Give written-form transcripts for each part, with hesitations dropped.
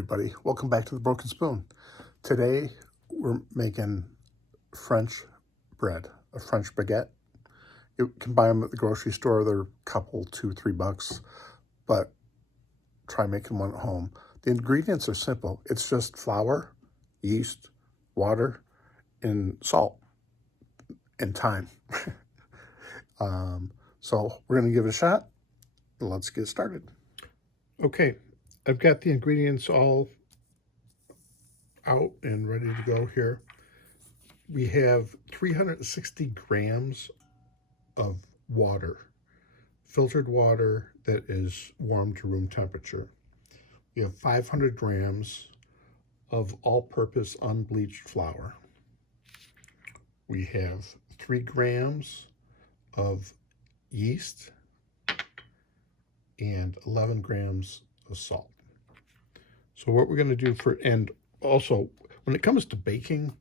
everybody. Welcome back to the Broken Spoon. Today we're making French bread, a French baguette. You can buy them at the grocery store. They're a couple, $2-3, but try making one at home. The ingredients are simple. It's just flour, yeast, water, and salt, and time. So we're going to give it a shot. Let's get started. Okay, I've got the ingredients all out and ready to go here. We have 360 grams of water, filtered water that is warm to room temperature. We have 500 grams of all-purpose unbleached flour. We have 3 grams of yeast and 11 grams of salt. So what we're going to do and also when it comes to baking,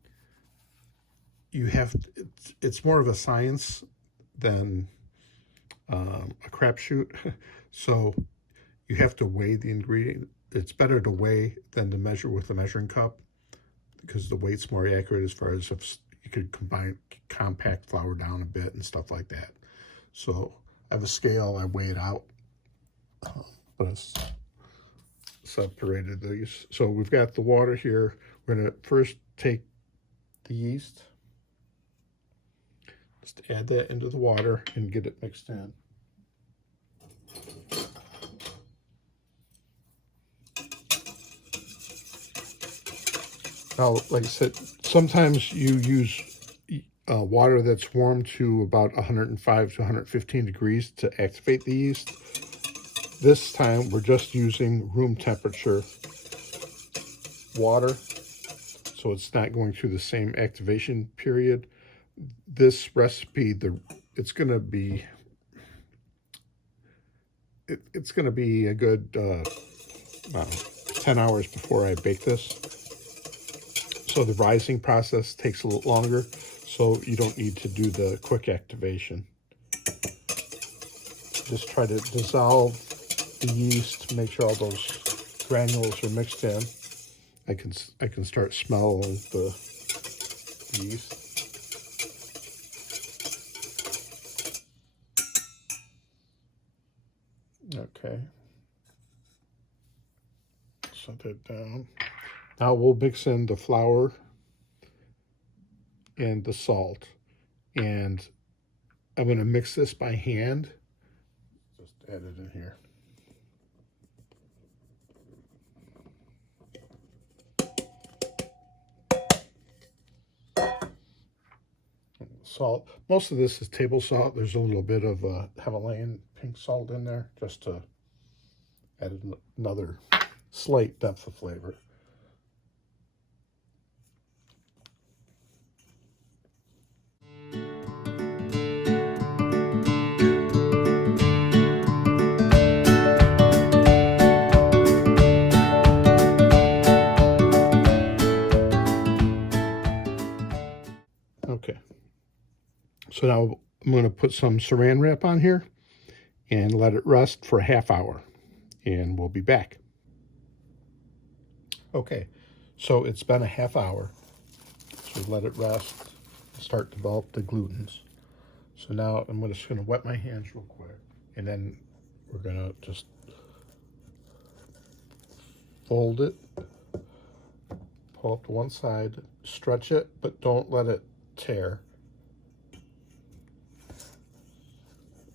it's more of a science than a crapshoot. So you have to weigh the ingredient. It's better to weigh than to measure with a measuring cup, because the weight's more accurate as far as if you could compact flour down a bit and stuff like that. So I have a scale, I weigh it out, but it's separated these. So we've got the water here. We're going to first take the yeast, just add that into the water and get it mixed in. Now, like I said, sometimes you use water that's warm to about 105 to 115 degrees to activate the yeast. This time we're just using room temperature water, so it's not going through the same activation period. This recipe, it's going to be a good 10 hours before I bake this. So the rising process takes a little longer, so you don't need to do the quick activation. Just try to dissolve the yeast, make sure all those granules are mixed in. I can start smelling the yeast. Okay. Set that down. Now we'll mix in the flour and the salt, and I'm going to mix this by hand. Just add it in here. Salt. Most of this is table salt. There's a little bit of Himalayan pink salt in there just to add another slight depth of flavor. Okay. So now I'm going to put some saran wrap on here and let it rest for a half hour, and we'll be back. Okay, so it's been a half hour. So let it rest, start to develop the glutens. So now I'm just going to wet my hands real quick, and then we're going to just fold it, pull up to one side, stretch it, but don't let it tear.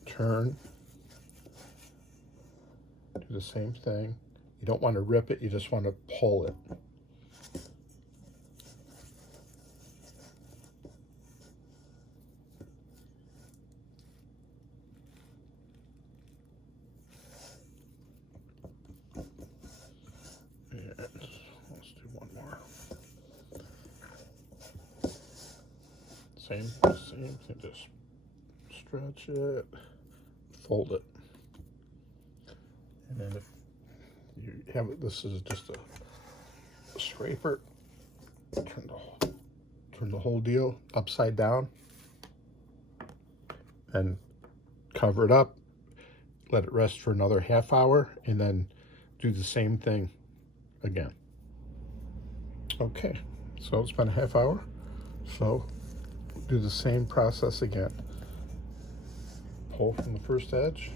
Turn, do the same thing. You don't want to rip it, you just want to pull it. And let's do one more. Same thing, just stretch it, fold it. And then if you have it, this is just a scraper, turn the whole deal upside down, and cover it up, let it rest for another half hour, and then do the same thing again. Okay, so it's been a half hour. So do the same process again. Pull from the first edge.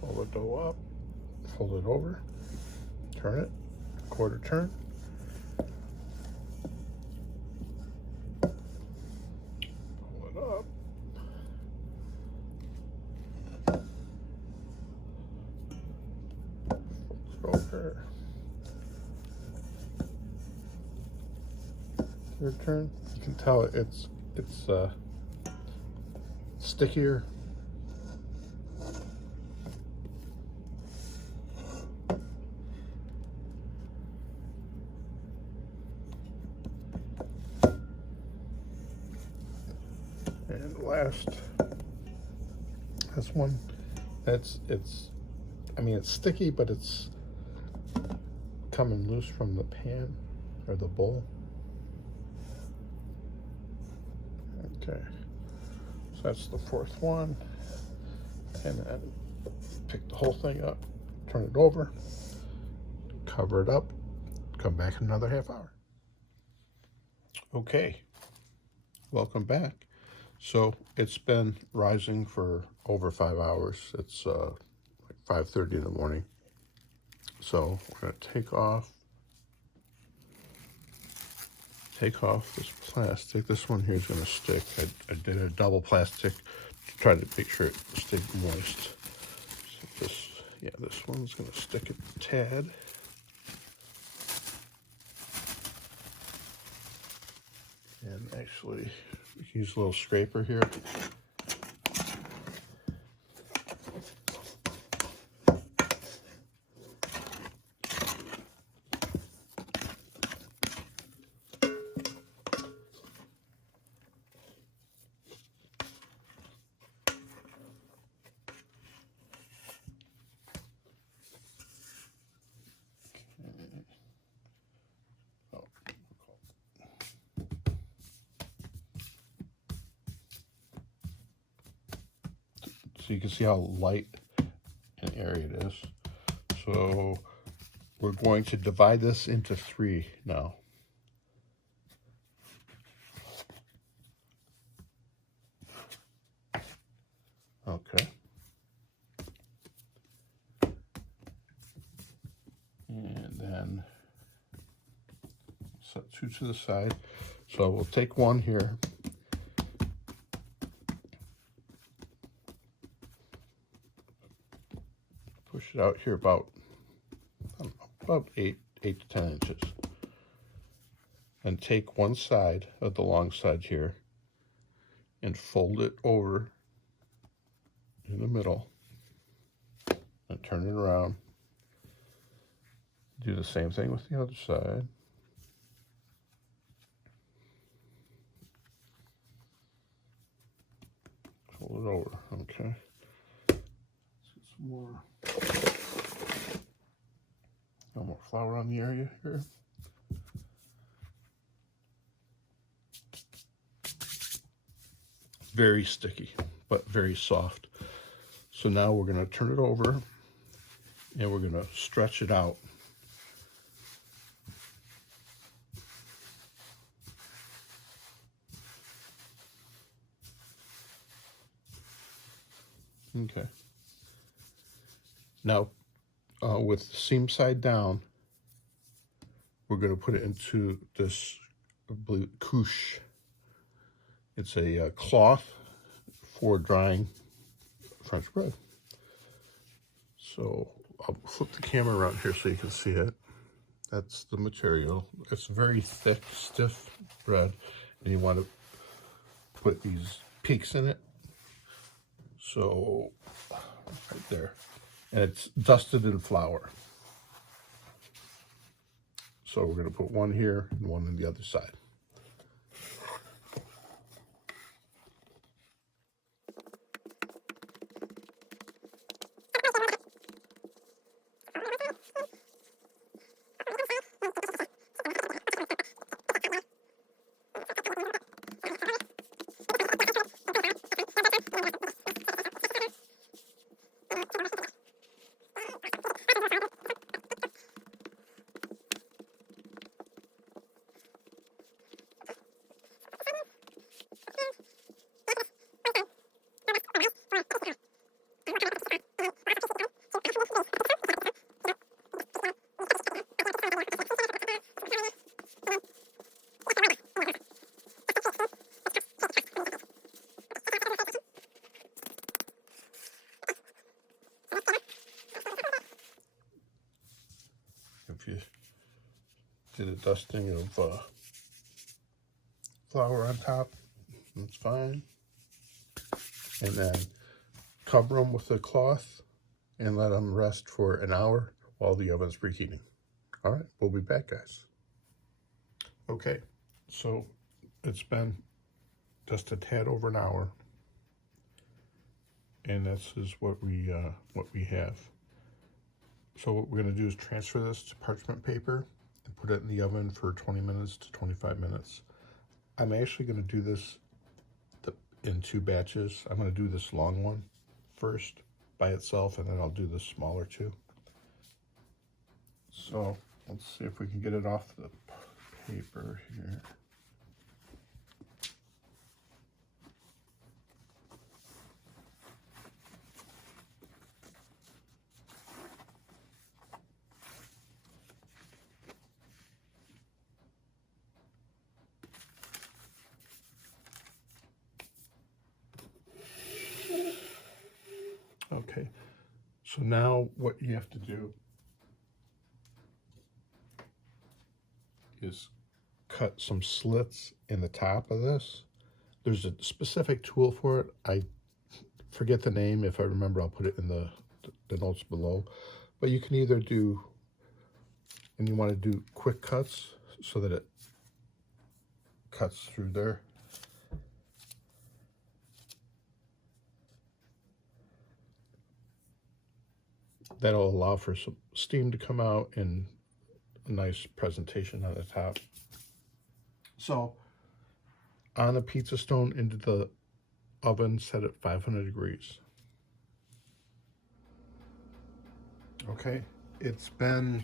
Pull the dough up. Fold it over. Turn it. Quarter turn. Pull it up. Fold it over. Third turn. You can tell it's stickier. And last, this one, it's sticky, but it's coming loose from the pan or the bowl. Okay, so that's the fourth one. And then pick the whole thing up, turn it over, cover it up, come back in another half hour. Okay, welcome back. So it's been rising for over 5 hours. It's like 5:30 in the morning. So we're gonna take off this plastic. This one here is gonna stick. I did a double plastic to try to make sure it stayed moist. So this one's gonna stick a tad. And actually, we can use a little scraper here. So you can see how light and airy it is. So we're going to divide this into 3 now. Okay. And then set 2 to the side. So we'll take one here. Push it out here about 8 to 10 inches. And take one side of the long side here and fold it over in the middle and turn it around. Do the same thing with the other side. Fold it over, okay. Let's get some more. No more flour on the area here. Very sticky, but very soft. So now we're going to turn it over and we're going to stretch it out. Okay. Now, with the seam side down, we're going to put it into this, I believe, couche. It's a cloth for drying French bread. So I'll flip the camera around here so you can see it. That's the material. It's very thick, stiff bread, and you want to put these peaks in it. So right there. And it's dusted in flour. So we're going to put one here and one on the other side. a dusting of flour on top. That's fine. And then cover them with a cloth and let them rest for an hour while the oven's preheating. All right, we'll be back, guys. Okay, so it's been just a tad over an hour, and this is what we have. So what we're going to do is transfer this to parchment paper and put it in the oven for 20 minutes to 25 minutes. I'm actually going to do this in 2 batches. I'm going to do this long one first by itself, and then I'll do the smaller 2. So let's see if we can get it off the paper here. Okay, so now what you have to do is cut some slits in the top of this. There's a specific tool for it. I forget the name. If I remember, I'll put it in the notes below. But you can either do, and you want to do quick cuts so that it cuts through there. That'll allow for some steam to come out and a nice presentation on the top. So on a pizza stone into the oven, set at 500 degrees. Okay, it's been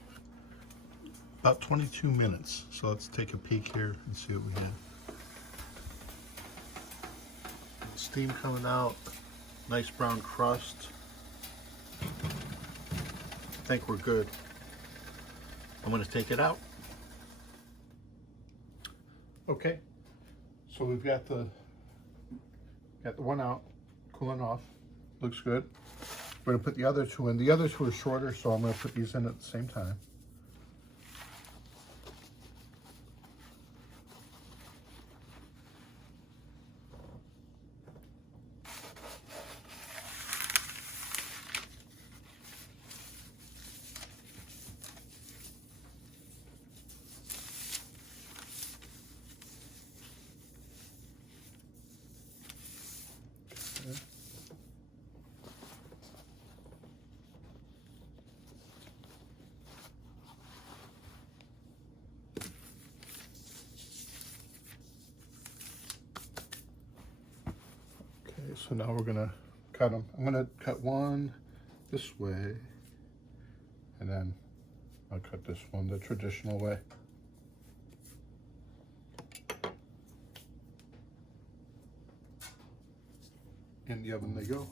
about 22 minutes. So let's take a peek here and see what we have. Steam coming out, nice brown crust. I think we're good. I'm going to take it out. Okay, so we've got the one out, cooling off. Looks good. We're going to put the other 2 in. The other 2 are shorter, so I'm going to put these in at the same time. So now we're gonna cut them. I'm gonna cut one this way, and then I'll cut this one the traditional way. In the oven they go.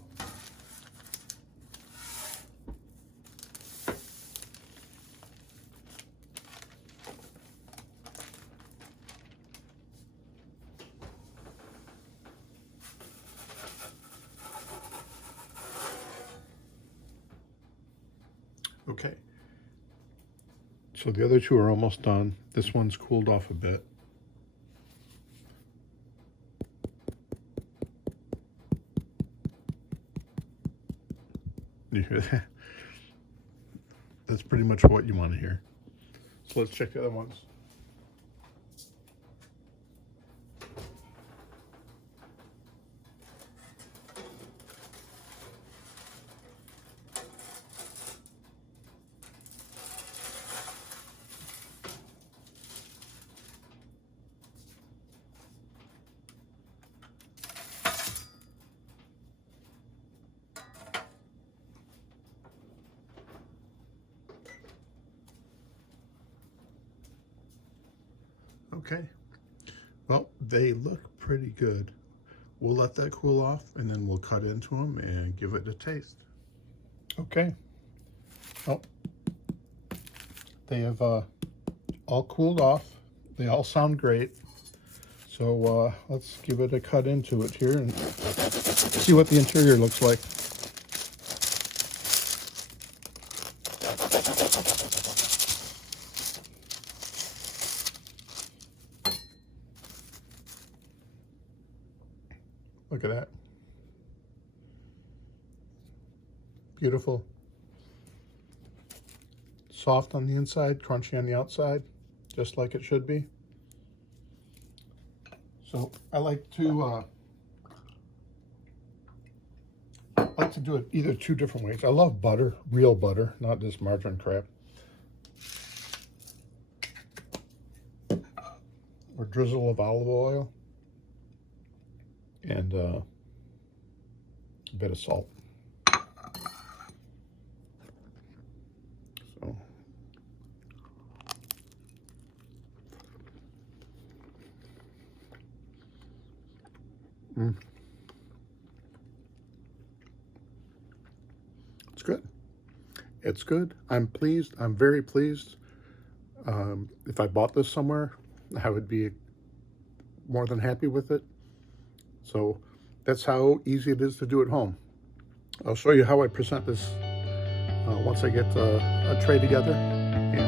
Okay, so the other 2 are almost done. This one's cooled off a bit. You hear that? That's pretty much what you want to hear. So let's check the other ones. Okay, well, they look pretty good. We'll let that cool off, and then we'll cut into them and give it a taste. Okay, well, they have all cooled off. They all sound great. So let's give it a cut into it here and see what the interior looks like. Look at that. Beautiful. Soft on the inside, crunchy on the outside, just like it should be. So I like to do it either two different ways. I love butter, real butter, not this margarine crap. Or drizzle of olive oil and a bit of salt. So it's good. It's good. I'm pleased. I'm very pleased. If I bought this somewhere, I would be more than happy with it. So that's how easy it is to do at home. I'll show you how I present this once I get a tray together. And